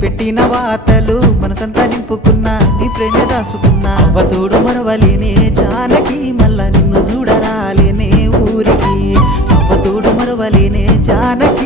పెట్టిన వాతలు మనసంతా నింపుకున్నా నీ ప్రేమే దాసుకున్నా అవతోడు మరవలేనే జానకి మళ్ళా నిన్ను చూడరాలేనే ఊరికి అవతోడు మరవలేనే జానకి